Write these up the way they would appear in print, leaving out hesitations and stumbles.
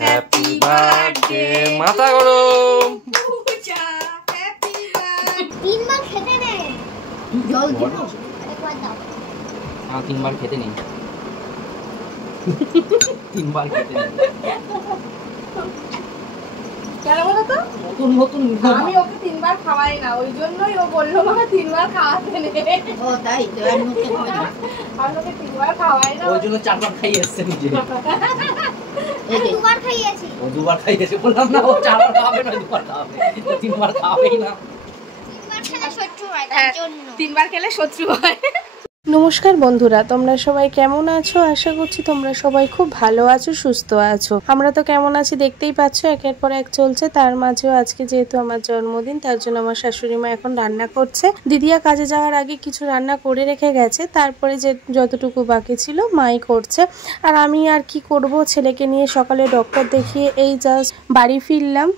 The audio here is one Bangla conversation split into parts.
হ্যাপি বার্থডে মাথা গরম। তিনবার খেতে নেই, জল দিব একবার দাও। হ্যাঁ তিনবার খেতে নেই, তিনবার খেতে নেই। কেন বলো তো? নতুন নতুন আমি ওকে তিনবার খাওয়াই না, ওই জন্যই ও বললো আমাকে তিনবার খাওয়াতে নেই। ও তাই তো, আর মুখে হবে না। আমি ওকে তিনবার খাওয়াই না, ওই জন্য চারবার খাইয়ে এসছে নিজে। এই দুবার খাইয়েছি। ও দুবার খাইয়েছে, বললাম না ও চারবার খাবে না দুবার খাবে, ও তিনবার খাবেই না। তিনবার খেলে শত্রু হয়, তার জন্য। তিনবার খেলে শত্রু হয়। নমস্কার বন্ধুরা, তোমরা সবাই কেমন আছো? আশা করছি তোমরা সবাই খুব ভালো আছো, সুস্থ আছো। আমরা তো কেমন আছি দেখতেই পাচ্ছ, একের পর এক চলছে। তার মাঝেও আজকে যেহেতু আমার জন্মদিন, তার জন্য আমার শাশুড়ি মা এখন রান্না করছে। দিদিয়া কাজে যাওয়ার আগে কিছু রান্না করে রেখে গেছে, তারপরে যে যতটুকু বাকি ছিল মাই করছে। আর আমি আর কি করব, ছেলেকে নিয়ে সকালে ডক্টর দেখিয়ে এই জাস্ট বাড়ি ফিরলাম।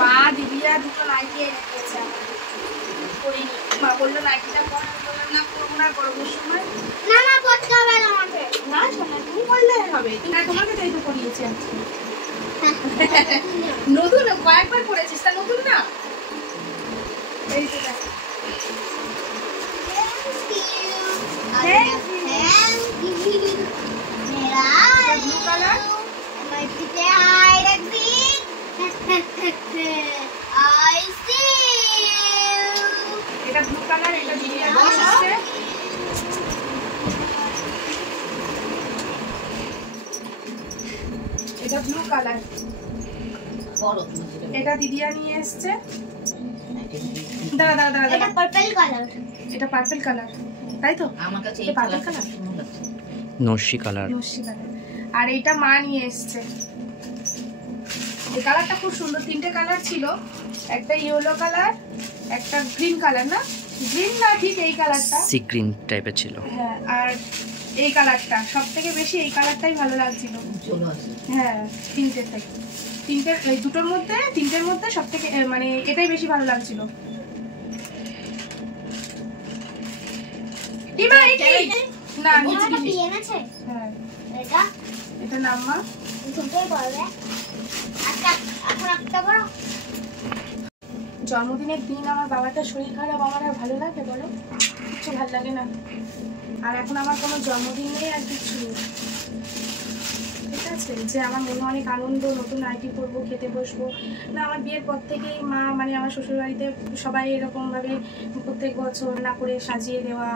মা দিদিরা দুটো নাইটি এনে দিয়েছে, করিনি। মা বললো নাইটিটা পর, বললাম না করবো না, গরমের সময়। না না, পড়তে হবে না আমাকে। না শোনা, তুমি বললে হবে, তুমি তোমাকে তাই তো করিয়েছি আজকে। নতুন কয়েকবার করেছিস, তা নতুন না। এই তো দেখ। ব্লু কালার, এটা ব্লু কালার, এটা দিদিয়া দিয়েছে। এটা ব্লু কালার, এটা দিদিয়া নিয়ে এসছে। দাঁড়া দাঁড়া দাঁড়া, এটা পার্পল কালার। এটা পার্পল কালার, তাই তো? আমার কাছে এই পার্পল কালার, নস্যি কালার। নস্যি কালার। আর এইটা মা নিয়ে এসছে। এই কালারটা খুব সুন্দর, তিনটে কালার ছিল, একটা ইয়েলো কালার, একটা গ্রিন কালার, না গ্রিন না ঠিক এই কালারটা, সি গ্রিন টাইপের ছিল। হ্যাঁ, আর এই কালারটা সবথেকে বেশি, এই কালারটাই ভালো লাগছিল। হ্যাঁ, তিনটের থেকে, তিনটের এই দুটোর মধ্যে, তিনটের মধ্যে সবথেকে মানে এটাই বেশি ভালো লাগছিল। ডিমা এই কি? না নিচে কি এনেছে? হ্যাঁ, এটা এটা নাম মা। দুটোই পড়বে। আচ্ছা, এখন একটা বড়। জন্মদিনের দিন আমার বাবাটার শরীর খারাপ, আমার আর ভালো লাগে বলো? কিচ্ছু ভালো লাগে না। আর এখন আমার কোনো জন্মদিন নেই আর কিচ্ছু নেই, ঠিক আছে? যে আমার মনে অনেক আনন্দ, নতুন নাইটি পরবো, খেতে বসবো না। আমার বিয়ের পর থেকেই মা মানে আমার শ্বশুরবাড়িতে সবাই এরকমভাবে প্রত্যেক বছর না করে সাজিয়ে দেওয়া,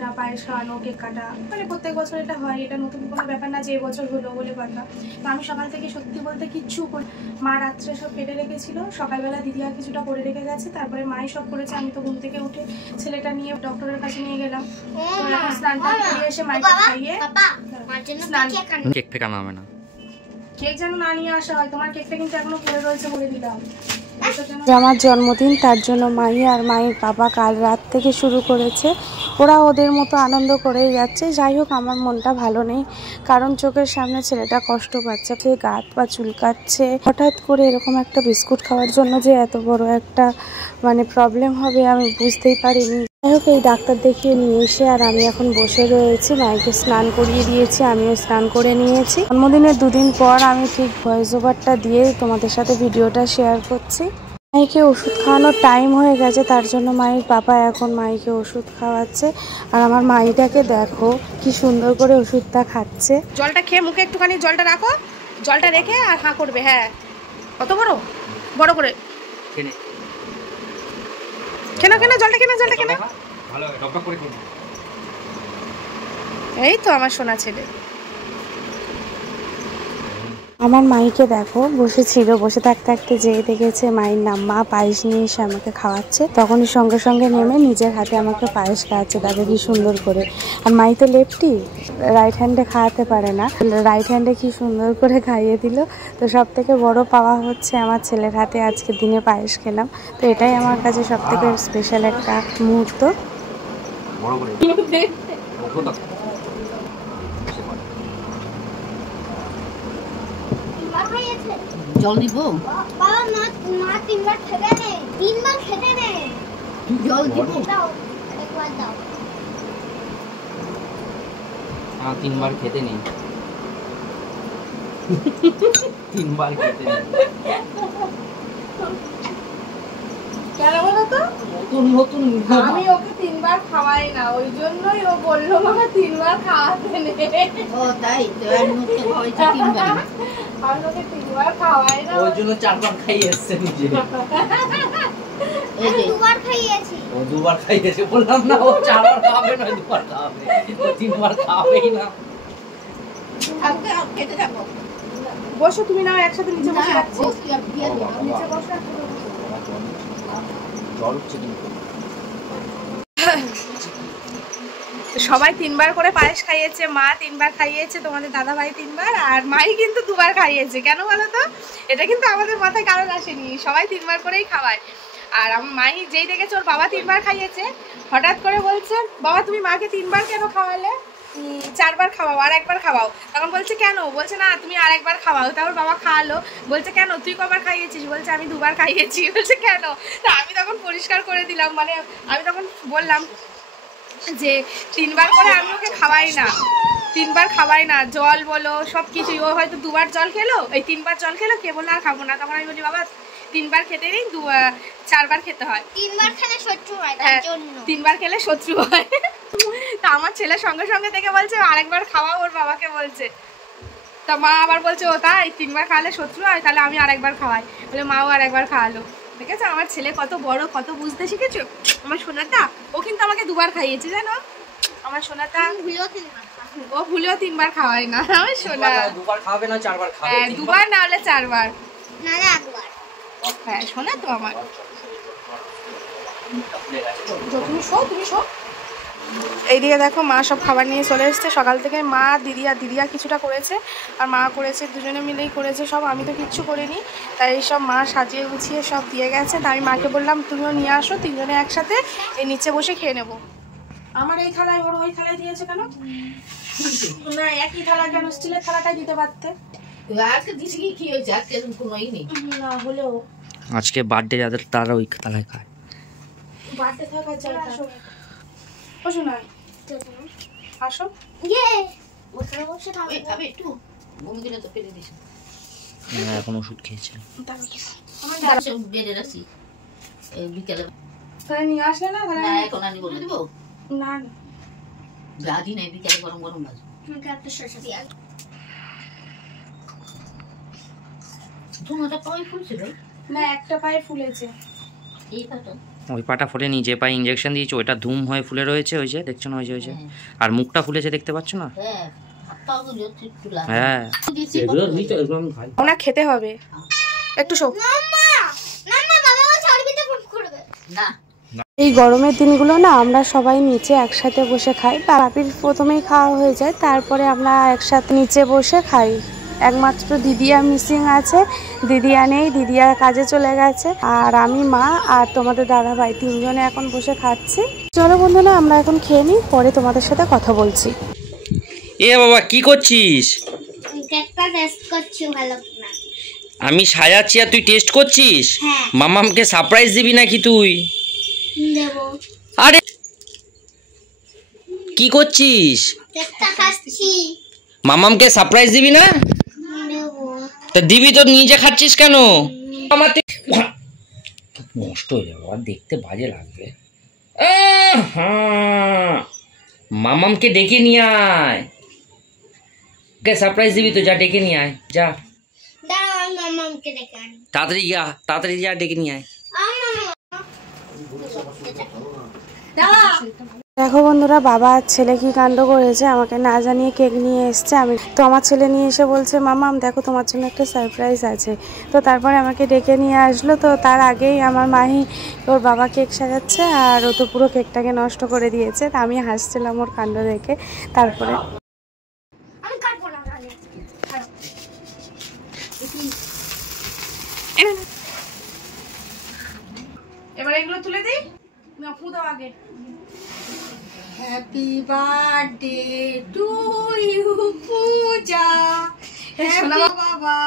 না পায়েস খাওয়ানো, কেক কাটা, মানে প্রত্যেক বছর এটা হয়। এটা নতুন কোনো ব্যাপার না যে এবছর হলো বলে কথা। তো আমি সকাল থেকে সত্যি বলতে কিচ্ছু মা রাত্রে সব কেটে রেখেছিল, সকালবেলা দিদি আর কিছুটা করে রেখে গেছে, তারপরে মাই সব করেছে। আমি তো ঘুম থেকে উঠে ছেলেটা নিয়ে ডক্টরের কাছে নিয়ে গেলাম। তো এখন স্নান টান করে এসে মাইকে খাইয়ে কেক ফেকানো হবে না, কেক যেন না নিয়ে আসা হয়। তোমার কেকটা কিন্তু এখনো পড়ে রয়েছে বলে দিলাম। আমার জন্মদিন, তার জন্য মাই আর মায়ের বাবা কাল রাত থেকে শুরু করেছে। ওরা ওদের মতো আনন্দ করেই যাচ্ছে। যাই হোক, আমার মনটা ভালো নেই, কারণ চোখের সামনে ছেলেটা কষ্ট পাচ্ছে, সে গাত পা চুলকাচ্ছে। হঠাৎ করে এরকম একটা বিস্কুট খাওয়ার জন্য যে এত বড় একটা মানে প্রবলেম হবে আমি বুঝতেই পারিনি। যাই হোক, এই ডাক্তার দেখিয়ে নিয়ে এসে আর আমি এখন বসে রয়েছি। মাইকে স্নান করিয়ে দিয়েছি, আমিও স্নান করে নিয়েছি। জন্মদিনের দুদিন পর আমি ঠিক ভয়েস ওভারটা দিয়ে তোমাদের সাথে ভিডিওটা শেয়ার করছি। মাইকে ওষুধ খাওয়ানোর টাইম হয়ে গেছে, তার জন্য মায়ের পাপা এখন মাইকে ওষুধ খাওয়াচ্ছে। আর আমার মাইটাকে দেখো কি সুন্দর করে ওষুধটা খাচ্ছে। জলটা খেয়ে মুখে একটুখানি জলটা রাখো, জলটা রেখে আর হাঁ করবে। হ্যাঁ, কত বড় বড় করে কেন কেন জলটা কেন, জলটা কেন। ভালো ডকডক করে খেয়ে। এই তো আমার সোনা ছেলে। আমার মাইকে দেখো বসেছিল, বসে থাকতে থাকতে যেয়ে দেখেছে মায়ের নাম মা পায়েস নিয়ে এসে আমাকে খাওয়াচ্ছে। তখনই সঙ্গে সঙ্গে নেমে নিজের হাতে আমাকে পায়েস খাওয়াচ্ছে, তাকে কি সুন্দর করে। আর মাই তো লেফটি, রাইট হ্যান্ডে খাওয়াতে পারে না, রাইট হ্যান্ডে কি সুন্দর করে খাইয়ে দিল। তো সব থেকে বড় পাওয়া হচ্ছে আমার ছেলের হাতে আজকের দিনে পায়েস খেলাম। তো এটাই আমার কাছে সব থেকে স্পেশাল একটা মুহূর্ত। জল দিব? বাবা মা তিনবার খেতে নেই, তিনবার খেতে নেই, জল দিব? দাও একবার দাও। তিনবার খেতে নেই, তিনবার খেতে কেন বলো তো? নতুন নতুন আমি ওকে তিনবার খাওয়াই না, ওই জন্যই ও বললো মামা তিনবার খাওয়াতে নেই। ও তাই তো আর মুখে খাওয়াইছে তিনবার। আমি ওকে তিনবার খাওয়াই না, ওই জন্য 4 বার খাইয়ে এসছে নিজে। এই যে দুবার খাইয়েছি। ও 2 বার খাইয়েছে, বললাম না ও 4 বার খাবে না 2 বার খাবে, ও 3 বার খাবেই না। আজকে খেতে থাকো। বসো তুমি না একসাথে নিচে বসে রাখছি। বস কি আর বিয়ে দিও। নিচে বসে জ্বর হচ্ছে কিন্তু। সবাই 3 বার করে পায়েস খাইয়েছে, মা 3 বার খাইয়েছে, তোমাদের দাদা ভাই 3 বার, আর মাই কিন্তু 2 বার খাইয়েছে। কেন বলো তো? এটা কিন্তু আমাদের মাথায় কারণ আসেনি, সবাই 3 বার করেই খাওয়ায়। আর আমার মাই যেই দেখেছে ওর বাবা 3 বার খাইয়েছে, হঠাৎ করে বলছে বাবা তুমি মাকে 3 বার কেন খাওয়ালে, 4 বার খাওয়াও, আর একবার খাওয়াও। তখন বলছে কেন? বলছে না তুমি আর একবার খাওয়াও। তারপর বাবা খাওয়ালো, বলছে কেন তুই কবার খাইয়েছিস? বলছে আমি 2 বার খাইয়েছি। বলছে কেন? তা আমি তখন পরিষ্কার করে দিলাম, মানে আমি তখন বললাম যে 3 বার করে আমি ওকে খাওয়াই না, 3 বার খাওয়াই না, জল বলো সব কিছুই। ও হয়তো 2 বার জল খেলো, এই 3 বার জল খেলো, কে বললো আর খাবো না। তখন আমি বলি বাবা 3 বার খেতে নেই, 4 বার খেতে হয়। 3 বার খেলে শত্রু হয়, তার জন্য 3 বার খেলে শত্রু হয়। তা আমার ছেলে সঙ্গে সঙ্গে থেকে বলছে আরেকবার খাওয়া, ওর বাবাকে বলছে। তা মা আবার বলছে ও তাই 3 বার খাওয়ালে শত্রু হয়, তাহলে আমি আরেকবার খাওয়াই। বলে মাও আরেকবার খাওয়ালো। দেখেছো আমার ছেলে কত বড়, কত বুঝতে শিখেছো। আমার সোনাটা ও কিন্তু আমাকে 2 বার খাইয়েছে জানো। আমার সোনাটা ভুলেও 3 বার ও ভুলেও 3 বার খাওয়াই না আমার সোনা। 2 বার খাবে না 4 বার খাবে। হ্যাঁ 2 বার না হলে 4 বার। না না একবার। হ্যাঁ সোনা তো আমার। তুমি শো। এইদিকে দেখো মা সব খাবার নিয়ে চলে এসছে সকাল থেকে। মা দিদিয়া কিছুটা করেছে, আর মা করেছে, দুজনে মিলেই করেছে সব। আমি তো কিচ্ছু করিনি, তাই সব মা সাজিয়ে গুছিয়ে সব দিয়ে গেছে। তাই আমি মাকে বললাম তুমিও নিয়ে আসো, 3 জনে একসাথে এই নিচে বসে খেয়ে নেবো। আমার এই থালায় ওর ওই থালায় দিয়েছে কেন? না একই থালা কেন? স্টিলের থালাটাই দিতে পারতে। আজকে দিছি কি হয়েছে? আজকে কোনোই নেই। না হলেও আজকে বার্থডে যাদের তারা ওই তালায় খায়। বাড়তে থাকা যায়। আসো বসো না, আসো। ইয়ে বসে খাবো। ওই খাবে একটু বমি দিলে তো ফেলে দিস। না এখন ওষুধ খেয়েছে। সব বেড়ে রাখছি বিকেলে। তাহলে নিয়ে আসলে না, তাহলে না এখন আনি বলে দেবো। না রাজি নাই, বিকেলে গরম গরম লাগবে। আমাকে একটা শসা দিয়ে আনো। তোমারটা পায়ে ফুলছে রে? না একটা পায়ে ফুলেছে। এই পাটা ওই পাটা ফোলেনি, যে পায়ে ইঞ্জেকশন দিয়েছে ওইটা ধুম হয়ে ফুলে রয়েছে, ওই যে দেখছো না, ওই যে আর মুখটা ফুলেছে দেখতে পাচ্ছ না? হ্যাঁ হাতটাও গুলো একটু লাগে। হ্যাঁ দিছি ওনা খেতে হবে একটু শো। মাম্মা বাবা বলছে আরবিতে ফোন করবে। না এই গরমের দিনগুলো না আমরা সবাই নিচে একসাথে বসে খাই। বাপির প্রথমেই খাওয়া হয়ে যায়, তারপরে আমরা একসাথে নিচে বসে খাই। একমাত্র দিদিয়া মিসিং আছে, দিদিয়া নেই, দিদিয়া কাজে চলে গেছে। আর আমি, মা আর তোমাদের দাদা ভাই 3 জনে এখন বসে খাচ্ছি। চলো বন্ধুরা আমরা এখন খেয়ে নিই, পরে তোমাদের সাথে কথা বলছি। এ বাবা কি করছিস? কেকটা টেস্ট করছি ভালো না। আমি সাজাচ্ছি আর তুই টেস্ট করছিস? হ্যাঁ মামামকে সারপ্রাইজ দিবি নাকি তুই? দেবো। আরে কি করছিস? কেকটা খাচ্ছি। মামামকে সারপ্রাইজ দিবি না? দেবো। তা দিবি তো নিজে খাচ্ছিস কেন? আমাতে নষ্ট হয়ে যাবে আর দেখতে বাজে লাগবে। মামামকে ডেকে নিয়ে আয়, কে সারপ্রাইজ দিবি তো, যা ডেকে নিয়ে আয়, যা দাঁড়াও আমি মাম্মাকে ডেকে আনি। তাড়াতাড়ি যা ডেকে নিয়ে আয়। দেখো বন্ধুরা বাবা আর ছেলে কি কাণ্ড করেছে, আমাকে না জানিয়ে কেক নিয়ে এসছে। আমার ছেলে নিয়ে এসে বলছে মামাম দেখো তোমার জন্য একটা সারপ্রাইজ আছে। তো তারপরে আমাকে ডেকে নিয়ে আসলো। তো তার আগেই আমার মাহি ওর বাবা কেক সাজাচ্ছে, আর ও তো পুরো কেকটাকে নষ্ট করে দিয়েছে। তা আমি হাসছিলাম ওর কাণ্ড দেখে। তারপরে আমি কাটবো না তাহলে। এবার এগুলো তুলে দিই না, ফু দাও আগে। হ্যাপি বার্থডে টু ইউ পূজা। বাবা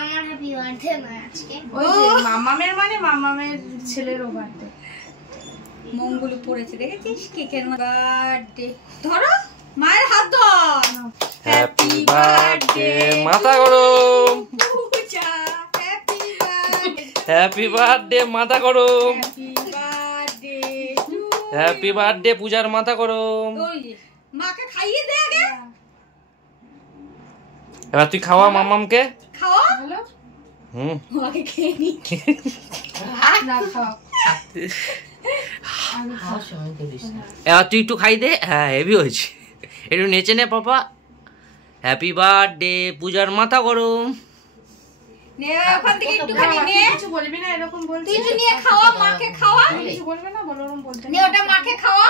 আমার হ্যাপি বার্থডে নয় আজকে। ওই যে মামামের মানে মামামের ছেলেরও বার্থডে। মঙ্গল পড়েছে দেখেছিস কেকের বার্থডে। ধরো মায়ের হাত ধর। হ্যাপি বার্থডে মাথা গরম, পূজা হ্যাপি বার্থডে, হ্যাপি বার্থডে মাথা গরম, happy birthday to happy birthday পূজার মাথা গরম। মাকে খাইয়ে দে আগে। এবার তুই খাওয়া মামামকে। খাওয়া ভালো। আগে খেয়ে নি। না খাও। খাওয়ার সময় করিস না। এবার তুই একটু খাই দে। হ্যাঁ হেভি হয়েছে, একটু নেচে নে পাপা। হ্যাপি বার্থডে পূজার মাথা গরম। নে ওখান থেকে একটুখানি নে। কিছু বলবি না এরকম বলছিস। তুই নিয়ে খাওয়া, মাকে খাওয়া। কিছু বলবে না, বলরম বলতে। নে ওটা মাকে খাওয়া।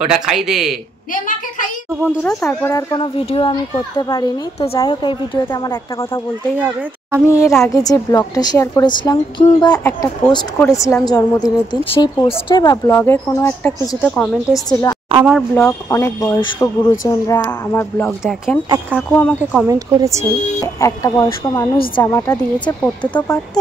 ওটা খাই দে। নে মাকে খাই। তো বন্ধুরা তারপরে আর কোনো ভিডিও আমি করতে পারিনি। তো যাই হোক এই ভিডিওতে আমার একটা কথা বলতেই হবে। আমি এর আগে যে ব্লগটা শেয়ার করেছিলাম কিংবা একটা পোস্ট করেছিলাম জন্মদিনের দিন, সেই পোস্টে বা ব্লগে কোনো একটা কিছুতে কমেন্ট এসেছিল আমার ব্লগ অনেক বয়স্ক গুরুজনরা আমার ব্লগ দেখেন। এক কাকু আমাকে কমেন্ট করেছেন, একটা বয়স্ক মানুষ জামাটা দিয়েছে পরতে তো পারতে,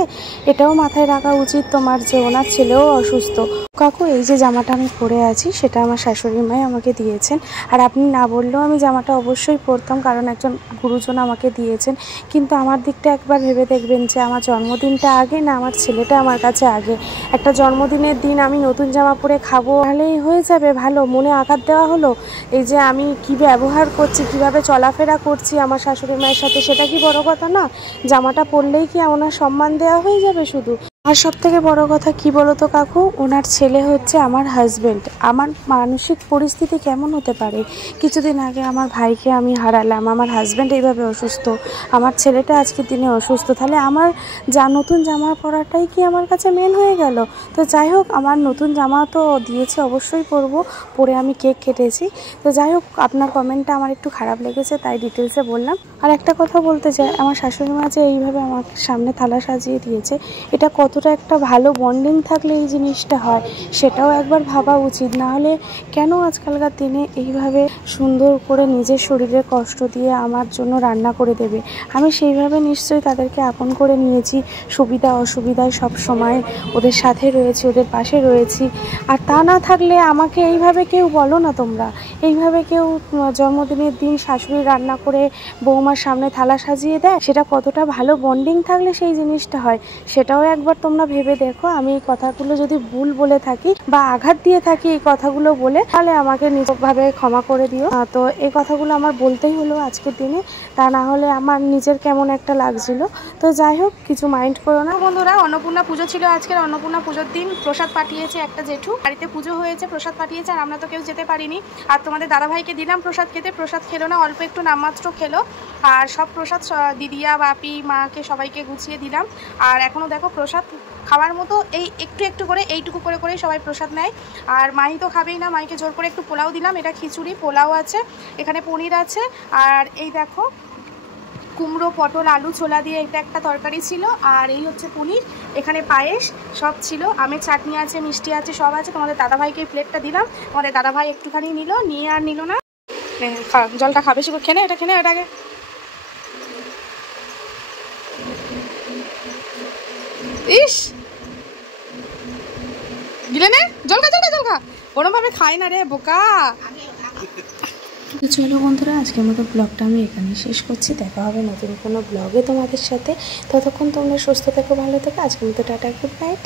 এটাও মাথায় রাখা উচিত তোমার যে ওনার ছেলেও অসুস্থ। কাকু এই যে জামাটা আমি পরে আছি সেটা আমার শাশুড়ি মাই আমাকে দিয়েছেন, আর আপনি না বললেও আমি জামাটা অবশ্যই পরতাম কারণ একজন গুরুজন আমাকে দিয়েছেন। কিন্তু আমার দিকটা একবার ভেবে দেখবেন যে আমার জন্মদিনটা আগে না আমার ছেলেটা আমার কাছে আগে। একটা জন্মদিনের দিন আমি নতুন জামা পরে খাবো তাহলেই হয়ে যাবে, ভালো মনে আঘাত দেওয়া হলো। এই যে আমি কি ব্যবহার করছি, কিভাবে চলাফেরা করছি আমার শাশুড়ি মায়ের সাথে, সেটা কি বড় কথা না? জামাটা পরলেই কি ওনার সম্মান দেওয়া হয়ে যাবে শুধু? আর সব থেকে বড় কথা কি বলতো কাকু, ওনার ছেলে হচ্ছে আমার হাজবেন্ড। আমার মানসিক পরিস্থিতি কেমন হতে পারে? কিছুদিন আগে আমার ভাইকে আমি হারালাম, আমার হাজবেন্ড এইভাবে অসুস্থ, আমার ছেলেটা আজকের দিনে অসুস্থ, তাহলে আমার নতুন জামা পরাটাই কি আমার কাছে মেন হয়ে গেল? তো যাই হোক আমার নতুন জামা তো দিয়েছে, অবশ্যই পরবো, পরে আমি কেক কেটেছি। তো যাই হোক আপনার কমেন্টটা আমার একটু খারাপ লেগেছে তাই ডিটেলসে বললাম। আর একটা কথা বলতে চাই, আমার শাশুড়ি মা যে এইভাবে আমার সামনে থালা সাজিয়ে দিয়েছে, এটা কতটা একটা ভালো বন্ডিং থাকলে এই জিনিসটা হয় সেটাও একবার ভাবা উচিত। না হলে কেন আজকালকার দিনে এইভাবে সুন্দর করে নিজের শরীরে কষ্ট দিয়ে আমার জন্য রান্না করে দেবে? আমি সেইভাবে নিশ্চয়ই তাদেরকে আপন করে নিয়েছি, সুবিধা অসুবিধায় সব সময় ওদের সাথে রয়েছি, ওদের পাশে রয়েছি। আর তা না থাকলে আমাকে এইভাবে কেউ বলো না তোমরা, এইভাবে কেউ জন্মদিনের দিন শাশুড়ি রান্না করে বৌমার সামনে থালা সাজিয়ে দেয়, সেটা কতটা ভালো বন্ডিং থাকলে সেই জিনিসটা হয় সেটাও একবার তোমরা ভেবে দেখো। আমি এই কথাগুলো যদি ভুল বলে থাকি বা আঘাত দিয়ে থাকি এই কথাগুলো বলে, তাহলে আমাকে নিজভাবে ক্ষমা করে দিও। তো এই কথাগুলো আমার বলতেই হলো আজকের দিনে, তা না হলে আমার নিজের কেমন একটা লাগছিল। তো যাই হোক কিছু মাইন্ড করো না বন্ধুরা। অন্নপূর্ণা পুজো ছিল আজকের, অন্নপূর্ণা পুজোর দিন প্রসাদ পাঠিয়েছে একটা জেঠু, বাড়িতে পুজো হয়েছে, প্রসাদ পাঠিয়েছে, আর আমরা তো কেউ যেতে পারিনি। আর তোমাদের দাদাভাইকে দিলাম প্রসাদ খেতে, প্রসাদ খেলো না, অল্প একটু নামমাত্র খেলো। আর সব প্রসাদ দিদিয়া বাপি মাকে সবাইকে গুছিয়ে দিলাম। আর এখনও দেখো প্রসাদ খাওয়ার মতো এই একটু একটু করে এইটুকু করে করেই সবাই প্রসাদ নেয়। আর মাই তো খাবেই না, মাইকে জোর করে একটু পোলাও দিলাম, এটা খিচুড়ি পোলাও আছে, এখানে পনির আছে, আর এই দেখো কুমড়ো পটল আলু ছোলা দিয়ে এটা একটা তরকারি ছিল, আর এই হচ্ছে পনির, এখানে পায়েস সব ছিল, আমের চাটনি আছে, মিষ্টি আছে, সব আছে। তোমাদের দাদাভাইকে এই প্লেটটা দিলাম, তোমাদের দাদাভাই একটুখানি নিল, নিয়ে আর নিল না। জলটা খাবে শুধু, খেনে এটা খেনে এটাকে। ইস গিলে নে, জল খা জল খা জল খা, ওরমভাবে খায় না রে বোকা। তো চলো বন্ধুরা আজকের মতো ব্লগটা আমি এখানে শেষ করছি, দেখা হবে নতুন কোনো ব্লগে তোমাদের সাথে। ততক্ষণ তোমরা সুস্থ থেকো, ভালো থেকো, আজকের মতো টাটা, গুড নাইট।